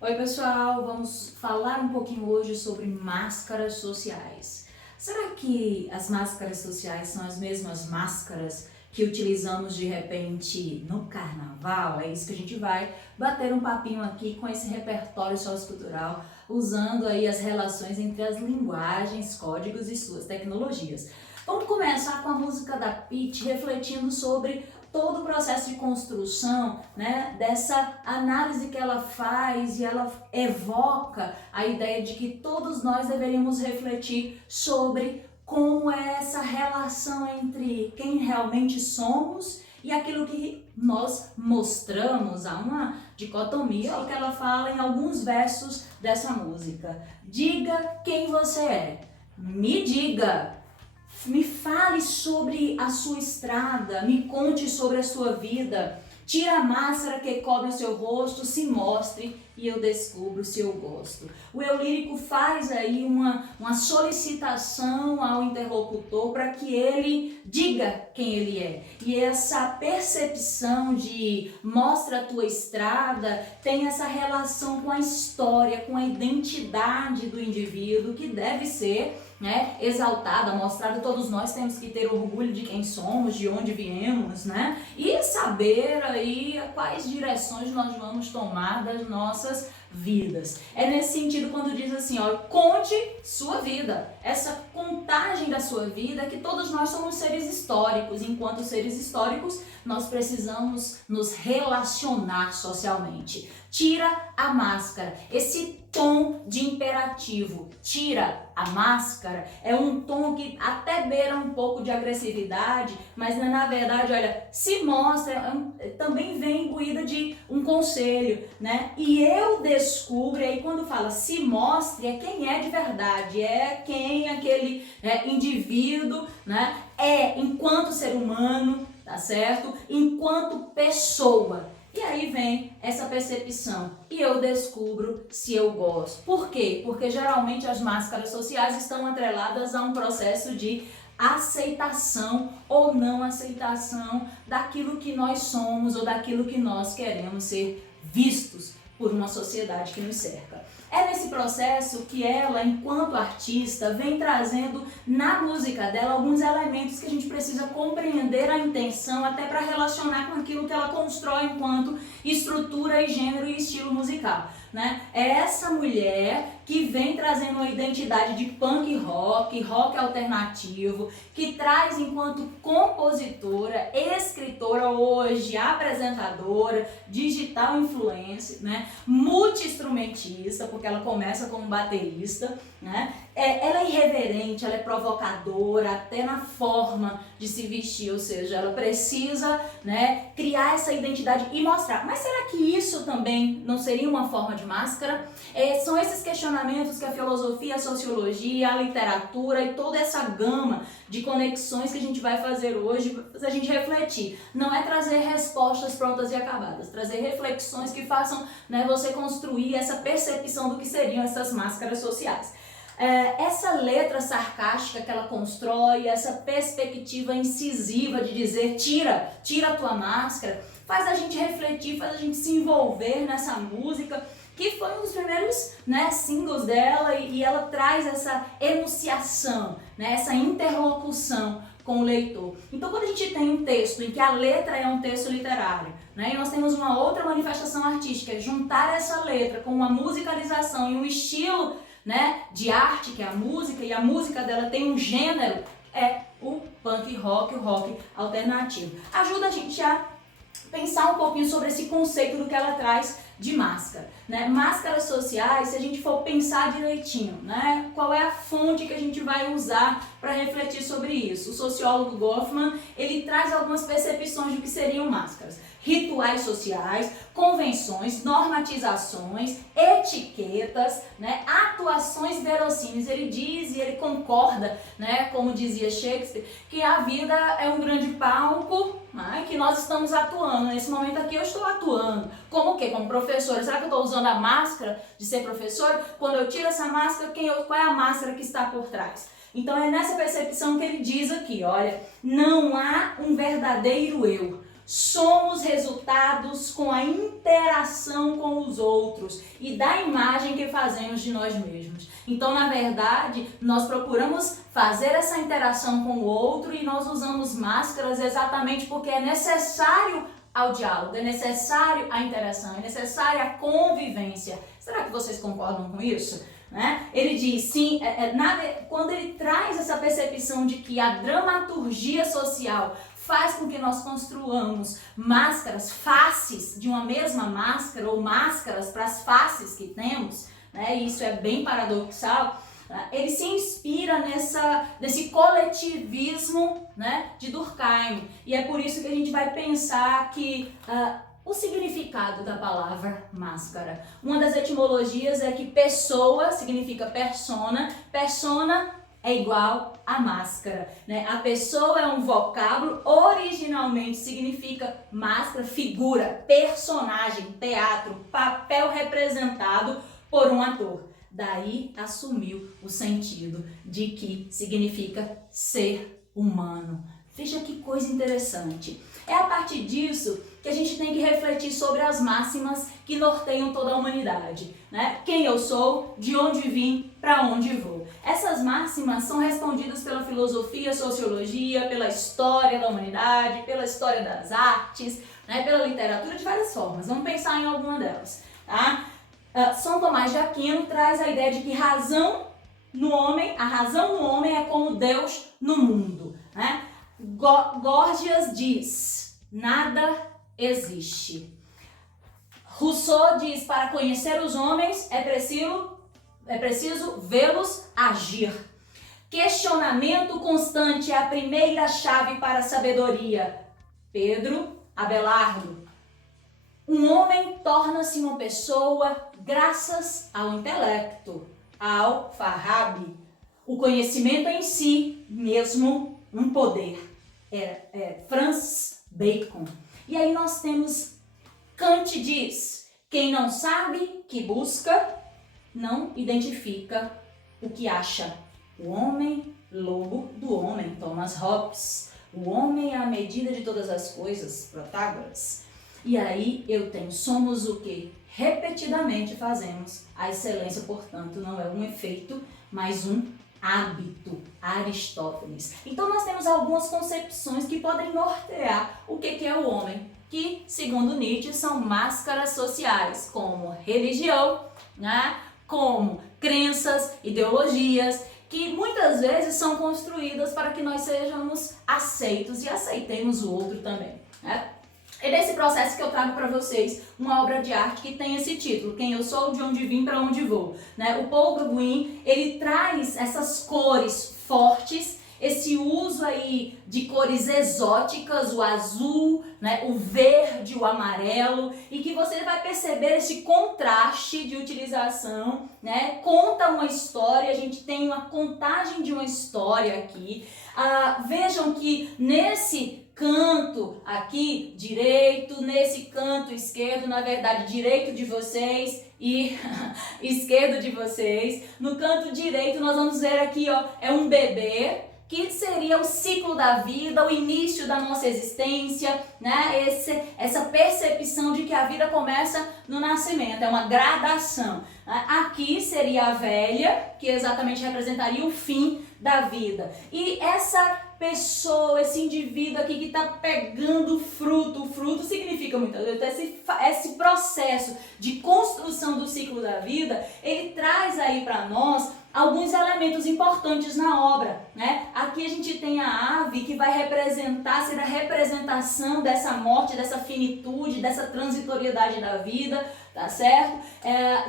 Oi pessoal, vamos falar um pouquinho hoje sobre máscaras sociais. Será que as máscaras sociais são as mesmas máscaras que utilizamos de repente no carnaval? É isso que a gente vai bater um papinho aqui com esse repertório sociocultural, usando aí as relações entre as linguagens, códigos e suas tecnologias. Vamos começar com a música da Pitty, refletindo sobre todo o processo de construção, né, dessa análise que ela faz, e ela evoca a ideia de que todos nós deveríamos refletir sobre como é essa relação entre quem realmente somos e aquilo que nós mostramos. Há uma dicotomia que ela fala em alguns versos dessa música. Diga quem você é, me diga. Me fale sobre a sua estrada, me conte sobre a sua vida. Tira a máscara que cobre o seu rosto, se mostre e eu descubro se eu gosto. O eu lírico faz aí uma solicitação ao interlocutor para que ele diga quem ele é. E essa percepção de mostra a tua estrada tem essa relação com a história, com a identidade do indivíduo, que deve ser exaltada, mostrada. Todos nós temos que ter orgulho de quem somos, de onde viemos, né? E saber aí quais direções nós vamos tomar das nossas vidas. É nesse sentido quando diz assim, ó, conte sua vida. Essa contagem da sua vida, que todos nós somos seres históricos. Enquanto seres históricos, nós precisamos nos relacionar socialmente. Tira a máscara. Esse tom de imperativo, tira a máscara, é um tom que até beira um pouco de agressividade, mas na verdade, olha, se mostra, também vem imbuída de um conselho, né? E eu descubro, aí quando fala se mostre, é quem é de verdade, é quem aquele indivíduo, né, é enquanto ser humano, tá certo? Enquanto pessoa. E aí vem essa percepção e eu descubro se eu gosto. Por quê? Porque geralmente as máscaras sociais estão atreladas a um processo de aceitação ou não aceitação daquilo que nós somos ou daquilo que nós queremos ser vistos por uma sociedade que nos cerca. É nesse processo que ela, enquanto artista, vem trazendo na música dela alguns elementos que a gente precisa compreender a intenção, até para relacionar com aquilo que ela constrói enquanto estrutura e gênero e estilo musical, né? É essa mulher que vem trazendo uma identidade de punk rock, rock alternativo, que traz enquanto compositora, escritora hoje, apresentadora, digital influencer, né? Multi-instrumentista, porque ela começa como baterista, né? Ela é irreverente, ela é provocadora, até na forma de se vestir, ou seja, ela precisa, né, criar essa identidade e mostrar. Mas será que isso também não seria uma forma de máscara? São esses questionamentos que a filosofia, a sociologia, a literatura e toda essa gama de conexões que a gente vai fazer hoje para a gente refletir. Não é trazer respostas prontas e acabadas, trazer reflexões que façam, né, você construir essa percepção do que seriam essas máscaras sociais. Essa letra sarcástica que ela constrói, essa perspectiva incisiva de dizer tira a tua máscara, faz a gente refletir, faz a gente se envolver nessa música, que foi um dos primeiros, né, singles dela, e ela traz essa enunciação, né, essa interlocução com o leitor. Então, quando a gente tem um texto em que a letra é um texto literário, né, e nós temos uma outra manifestação artística, juntar essa letra com uma musicalização e um estilo, né, de arte, que é a música, e a música dela tem um gênero, é o punk rock, o rock alternativo. Ajuda a gente a pensar um pouquinho sobre esse conceito do que ela traz de máscara, né? Máscaras sociais, se a gente for pensar direitinho, né? Qual é a fonte que a gente vai usar para refletir sobre isso? O sociólogo Goffman, ele traz algumas percepções do que seriam máscaras. Rituais sociais, convenções, normatizações, etiquetas, né, atuações verossímeis. Ele diz e ele concorda, né, como dizia Shakespeare, que a vida é um grande palco, né, que nós estamos atuando. Nesse momento aqui eu estou atuando. Como o quê? Como professora. Será que eu estou usando a máscara de ser professora? Quando eu tiro essa máscara, qual é a máscara que está por trás? Então é nessa percepção que ele diz aqui, olha, não há um verdadeiro eu. somos resultados com a interação com os outros e da imagem que fazemos de nós mesmos. Então, na verdade, nós procuramos fazer essa interação com o outro e nós usamos máscaras exatamente porque é necessário ao diálogo, é necessário a interação, é necessária a convivência. Será que vocês concordam com isso? Né? Ele diz, sim, quando ele traz essa percepção de que a dramaturgia social faz com que nós construamos máscaras, faces de uma mesma máscara ou máscaras para as faces que temos, né? Isso é bem paradoxal. Ele se inspira nesse coletivismo, né, de Durkheim. E é por isso que a gente vai pensar que o significado da palavra máscara. Uma das etimologias é que pessoa significa persona, persona é igual a máscara, né? A pessoa é um vocábulo, originalmente significa máscara, figura, personagem, teatro, papel representado por um ator. Daí assumiu o sentido de que significa ser humano. Veja que coisa interessante. É a partir disso que a gente tem que refletir sobre as máximas que norteiam toda a humanidade, né? Quem eu sou, de onde vim, para onde vou. Essas máximas são respondidas pela filosofia, sociologia, pela história da humanidade, pela história das artes, né? Pela literatura, de várias formas. Vamos pensar em alguma delas, tá? São Tomás de Aquino traz a ideia de que a razão no homem é como Deus no mundo, né? Gorgias diz, nada existe. Rousseau diz, para conhecer os homens é preciso vê-los agir. Questionamento constante é a primeira chave para a sabedoria. Pedro Abelardo. Um homem torna-se uma pessoa graças ao intelecto, ao Farabi. O conhecimento em si mesmo um poder. Francis Bacon. E aí nós temos Kant diz, quem não sabe que busca, não identifica o que acha. O homem, lobo do homem, Thomas Hobbes. O homem é a medida de todas as coisas, Protágoras. E aí eu tenho, somos o que repetidamente fazemos. A excelência, portanto, não é um efeito, mas um hábito, Aristóteles. Então nós temos algumas concepções que podem nortear o que é o homem, que, segundo Nietzsche, são máscaras sociais, como religião, né? Como crenças, ideologias, que muitas vezes são construídas para que nós sejamos aceitos e aceitemos o outro também, né? É nesse processo que eu trago para vocês uma obra de arte que tem esse título, Quem eu sou, de onde vim, para onde vou, né? O Paul Gauguin, ele traz essas cores fortes, esse uso aí de cores exóticas, o azul, né, o verde, o amarelo, e que você vai perceber esse contraste de utilização, né? Conta uma história, a gente tem uma contagem de uma história aqui. Vejam que nesse canto aqui direito, nesse canto esquerdo, na verdade direito de vocês e esquerdo de vocês, no canto direito nós vamos ver aqui, ó, é um bebê, que seria o ciclo da vida, o início da nossa existência, né? Essa percepção de que a vida começa no nascimento, é uma gradação. Aqui seria a velha, que exatamente representaria o fim da vida. E essa pessoa, esse indivíduo aqui que está pegando fruto, o fruto significa muitas vezes esse processo de construção do ciclo da vida, ele traz aí para nós alguns elementos importantes na obra, né? Aqui a gente tem a ave que vai ser a representação dessa morte, dessa finitude, dessa transitoriedade da vida, tá certo?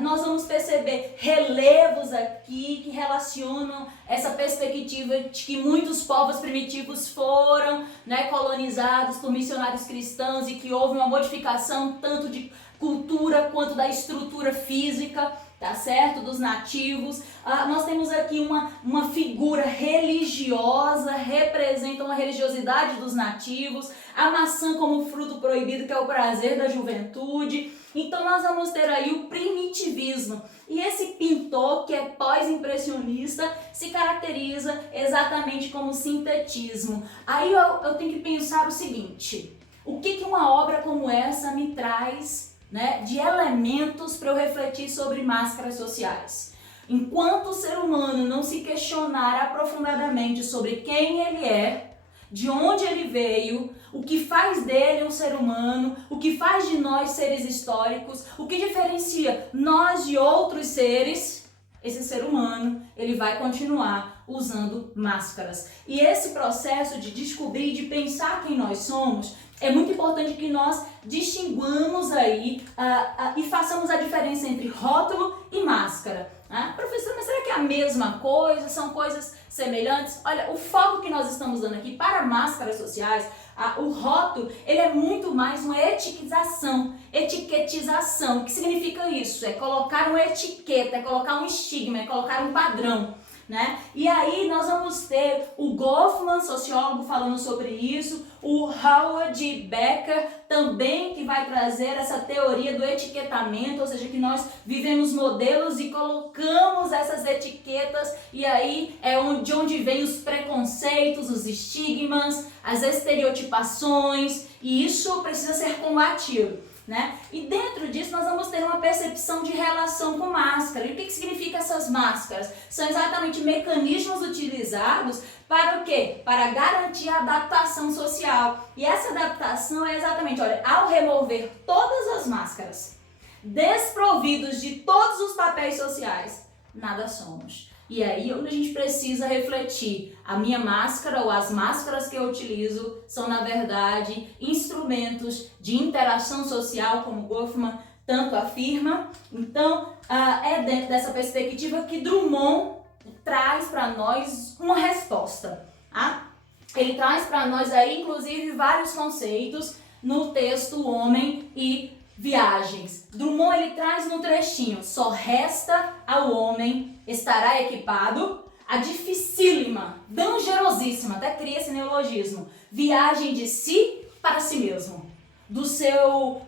Nós vamos perceber relevos aqui que relacionam essa perspectiva de que muitos povos primitivos foram, né, colonizados por missionários cristãos e que houve uma modificação tanto de cultura quanto da estrutura física, tá certo? Dos nativos. Nós temos aqui uma figura religiosa, representa uma religiosidade dos nativos, a maçã como fruto proibido, que é o prazer da juventude. Então nós vamos ter aí o primitivismo. E esse pintor, que é pós-impressionista, se caracteriza exatamente como sintetismo. Aí eu tenho que pensar o seguinte: O que uma obra como essa me traz, né, de elementos para eu refletir sobre máscaras sociais? Enquanto o ser humano não se questionar aprofundadamente sobre quem ele é, de onde ele veio, o que faz dele um ser humano, o que faz de nós seres históricos, o que diferencia nós de outros seres, esse ser humano, ele vai continuar usando máscaras. E esse processo de descobrir, de pensar quem nós somos, é muito importante que nós distinguamos aí e façamos a diferença entre rótulo e máscara. Professora, mas será que é a mesma coisa? São coisas semelhantes? Olha, o foco que nós estamos dando aqui para máscaras sociais, o rótulo, ele é muito mais uma etiquetização. O que significa isso? É colocar uma etiqueta, é colocar um estigma, é colocar um padrão, né? E aí nós vamos ter o Goffman, sociólogo, falando sobre isso, o Howard Becker também, que vai trazer essa teoria do etiquetamento, ou seja, que nós vivemos modelos e colocamos essas etiquetas, e aí é de onde vem os preconceitos, os estigmas, as estereotipações, e isso precisa ser combatido, né? E dentro disso nós vamos ter uma percepção de relação com máscara. E o que significa essas máscaras? São exatamente mecanismos utilizados para o quê? Para garantir a adaptação social. E essa adaptação é exatamente, olha, ao remover todas as máscaras, desprovidos de todos os papéis sociais, nada somos. E aí onde a gente precisa refletir, a minha máscara ou as máscaras que eu utilizo são na verdade instrumentos de interação social, como Goffman tanto afirma. Então é dentro dessa perspectiva que Drummond traz para nós uma resposta. Ele traz para nós aí inclusive vários conceitos no texto Homem e Viagens. Drummond ele traz no trechinho: só resta ao homem estará equipado a dificílima, dangerosíssima, até cria esse neologismo, viagem de si para si mesmo, do seu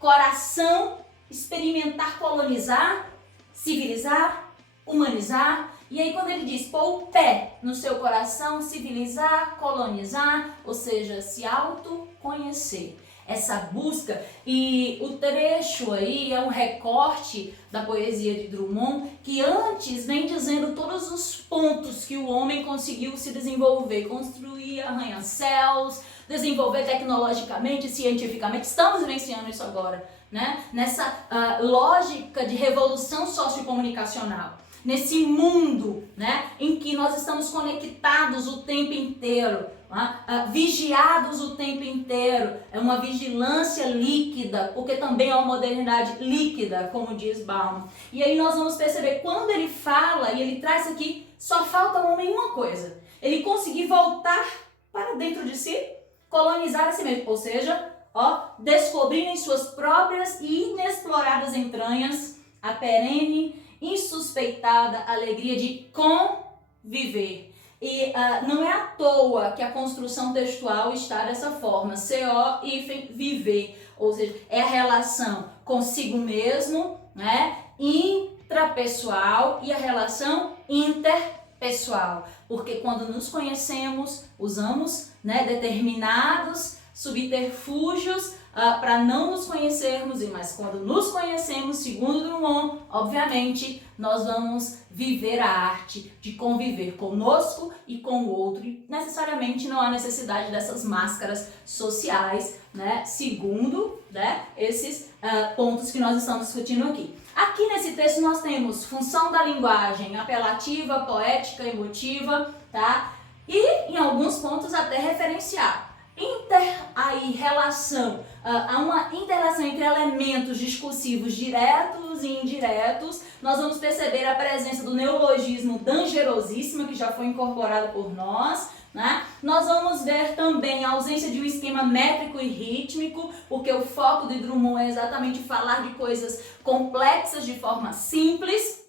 coração experimentar, colonizar, civilizar, humanizar. E aí quando ele diz pôr o pé no seu coração, civilizar, colonizar, ou seja, se autoconhecer. Essa busca, e o trecho aí é um recorte da poesia de Drummond, que antes vem dizendo todos os pontos que o homem conseguiu se desenvolver, construir arranha-céus, desenvolver tecnologicamente, cientificamente. Estamos vivenciando isso agora, né? Nessa lógica de revolução sociocomunicacional. Nesse mundo, né, em que nós estamos conectados o tempo inteiro, vigiados o tempo inteiro, é uma vigilância líquida, porque também é uma modernidade líquida, como diz Baum. E aí nós vamos perceber, quando ele fala e ele traz aqui, só falta ao homem uma coisa: ele conseguir voltar para dentro de si, colonizar a si mesmo, ou seja, descobrir em suas próprias e inexploradas entranhas a perene, insuspeitada alegria de conviver. E não é à toa que a construção textual está dessa forma, viver, ou seja, é a relação consigo mesmo, né, intrapessoal, e a relação interpessoal, porque quando nos conhecemos, usamos, né, determinados subterfúgios para não nos conhecermos, mas quando nos conhecemos, segundo Drummond, obviamente, nós vamos viver a arte de conviver conosco e com o outro. E necessariamente não há necessidade dessas máscaras sociais, né, segundo, né, esses pontos que nós estamos discutindo aqui. Aqui nesse texto nós temos função da linguagem apelativa, poética, emotiva, tá? E em alguns pontos até referenciar. Há uma interação entre elementos discursivos diretos e indiretos. Nós vamos perceber a presença do neologismo dangerosíssima, que já foi incorporado por nós, né? Nós vamos ver também a ausência de um esquema métrico e rítmico, porque o foco de Drummond é exatamente falar de coisas complexas de forma simples,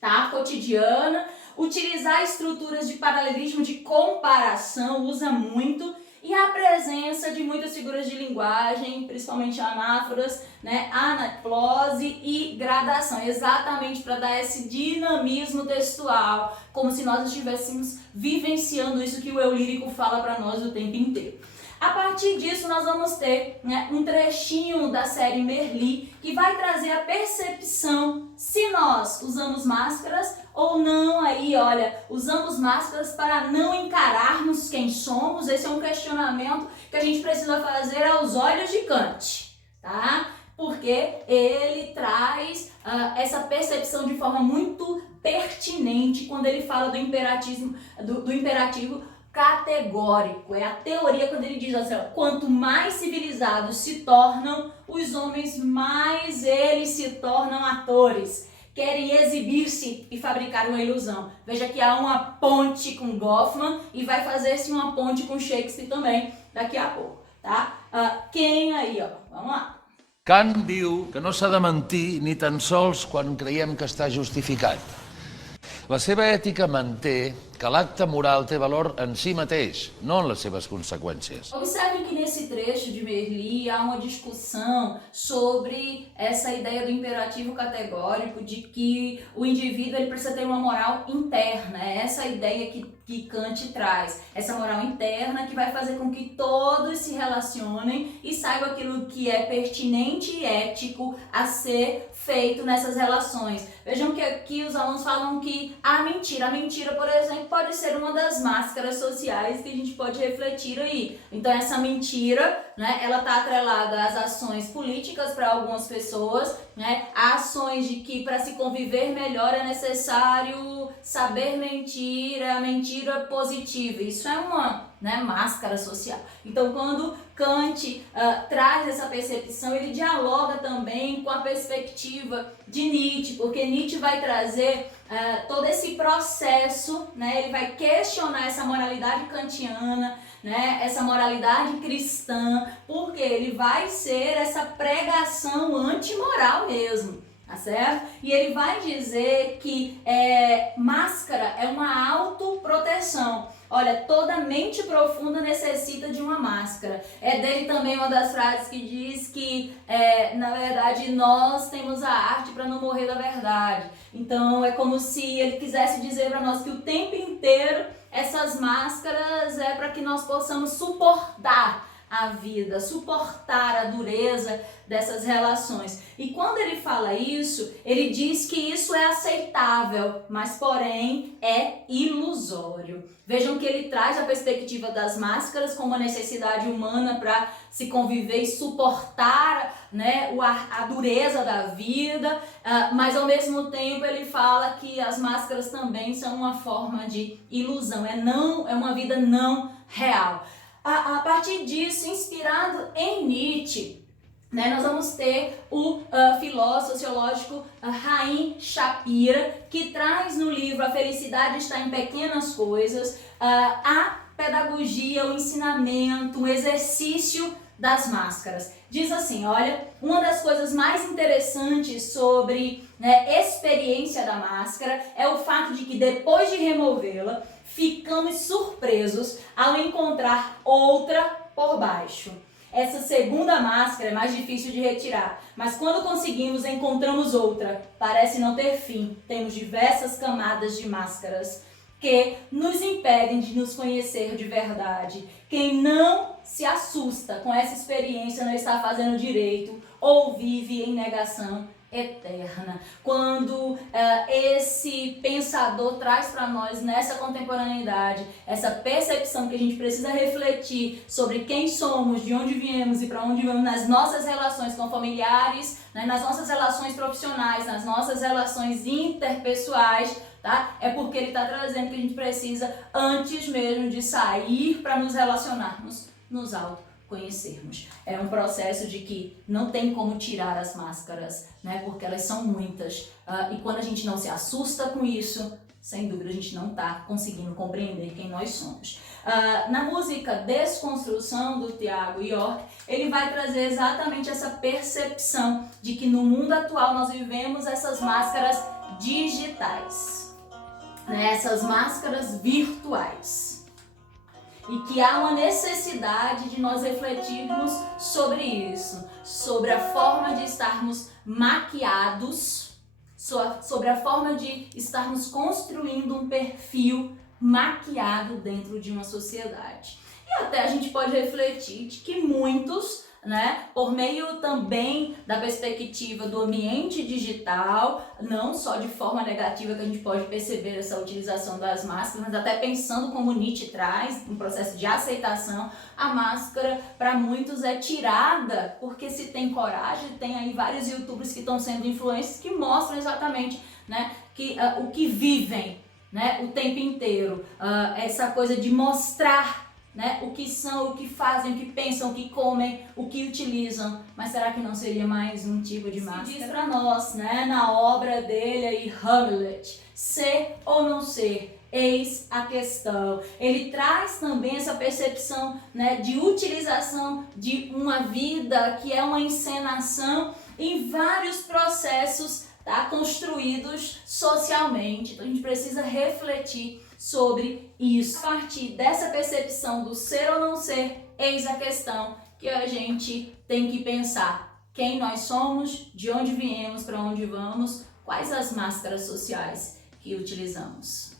tá? Cotidiana. Utilizar estruturas de paralelismo, de comparação, usa muito. E a presença de muitas figuras de linguagem, principalmente anáforas, né, anaplose e gradação, exatamente para dar esse dinamismo textual, como se nós estivéssemos vivenciando isso que o eu lírico fala para nós o tempo inteiro. A partir disso, nós vamos ter, né, um trechinho da série Merli que vai trazer a percepção se nós usamos máscaras ou não. Aí, olha, usamos máscaras para não encararmos quem somos. Esse é um questionamento que a gente precisa fazer aos olhos de Kant, tá? Porque ele traz essa percepção de forma muito pertinente quando ele fala do imperativo categórico. É a teoria quando ele diz assim, ó, quanto mais civilizados se tornam os homens, mais eles se tornam atores. Querem exibir-se e fabricar uma ilusão. Veja que há uma ponte com Goffman e vai fazer-se uma ponte com Shakespeare também daqui a pouco, tá? Quem aí, ó? Vamos lá. Kant diu que no s'ha de mentir ni tan sols quan creiem que està justificat. La seva ètica manté que l'acte moral té valor en si mateix, no en les seves conseqüències. Observe que nesse trecho de Merli há uma discussão sobre essa ideia do imperativo categórico, de que o indivíduo ele precisa ter uma moral interna. É essa ideia que Kant traz, essa moral interna que vai fazer com que todos se relacionem e saibam aquilo que é pertinente e ético a ser feito nessas relações. Vejam que aqui os alunos falam que a mentira, por exemplo, pode ser uma das máscaras sociais que a gente pode refletir aí. Então essa mentira, né, ela está atrelada às ações políticas para algumas pessoas, né, ações de que para se conviver melhor é necessário saber mentir, a mentira positiva. Isso é uma, né, máscara social. Então quando Kant traz essa percepção, ele dialoga também com a perspectiva de Nietzsche, porque Nietzsche vai trazer todo esse processo, né, ele vai questionar essa moralidade kantiana, né, essa moralidade cristã, porque ele vai ser essa pregação antimoral mesmo, tá certo? E ele vai dizer que máscara é uma autoproteção. Olha, toda mente profunda necessita de uma máscara. É dele também uma das frases que diz que, na verdade, nós temos a arte para não morrer da verdade. Então, é como se ele quisesse dizer para nós que o tempo inteiro essas máscaras é para que nós possamos suportar a vida, suportar a dureza dessas relações. E quando ele fala isso, ele diz que isso é aceitável, mas porém é ilusório. Vejam que ele traz a perspectiva das máscaras como uma necessidade humana para se conviver e suportar, né, a dureza da vida, mas ao mesmo tempo ele fala que as máscaras também são uma forma de ilusão, é uma vida não real. A partir disso, inspirado em Nietzsche, né, nós vamos ter o filósofo sociológico Haim Shapira, que traz no livro A Felicidade Está em Pequenas Coisas a pedagogia, o ensinamento, o exercício das máscaras. Diz assim, olha, uma das coisas mais interessantes sobre, né, experiência da máscara é o fato de que depois de removê-la, ficamos surpresos ao encontrar outra por baixo. Essa segunda máscara é mais difícil de retirar, mas quando conseguimos, encontramos outra. Parece não ter fim. Temos diversas camadas de máscaras que nos impedem de nos conhecer de verdade. Quem não se assusta com essa experiência não está fazendo direito ou vive em negação eterna. Quando esse pensador traz para nós nessa contemporaneidade essa percepção que a gente precisa refletir sobre quem somos, de onde viemos e para onde vamos nas nossas relações com familiares, né, nas nossas relações profissionais, nas nossas relações interpessoais, tá? É porque ele está trazendo que a gente precisa, antes mesmo de sair para nos relacionarmos, nos autoconhecermos. É um processo de que não tem como tirar as máscaras, né? Porque elas são muitas. E quando a gente não se assusta com isso, sem dúvida a gente não está conseguindo compreender quem nós somos. Na música Desconstrução, do Tiago York, ele vai trazer exatamente essa percepção de que no mundo atual nós vivemos essas máscaras digitais, né? Essas máscaras virtuais. E que há uma necessidade de nós refletirmos sobre isso, sobre a forma de estarmos maquiados, sobre a forma de estarmos construindo um perfil maquiado dentro de uma sociedade. E até a gente pode refletir de que muitos, né, por meio também da perspectiva do ambiente digital, não só de forma negativa que a gente pode perceber essa utilização das máscaras, mas até pensando como Nietzsche traz, um processo de aceitação, a máscara para muitos é tirada, porque se tem coragem, tem aí vários youtubers que estão sendo influencers que mostram exatamente, né, que, o que vivem, né, o tempo inteiro, essa coisa de mostrar, né, o que são, o que fazem, o que pensam, o que comem, o que utilizam. Mas será que não seria mais um tipo de máscara? Diz para nós, né, na obra dele aí, Hamlet, ser ou não ser, eis a questão. Ele traz também essa percepção, né, de utilização de uma vida que é uma encenação em vários processos, tá, construídos socialmente. Então a gente precisa refletir sobre isso. A partir dessa percepção do ser ou não ser, eis a questão que a gente tem que pensar. Quem nós somos, de onde viemos, para onde vamos, quais as máscaras sociais que utilizamos.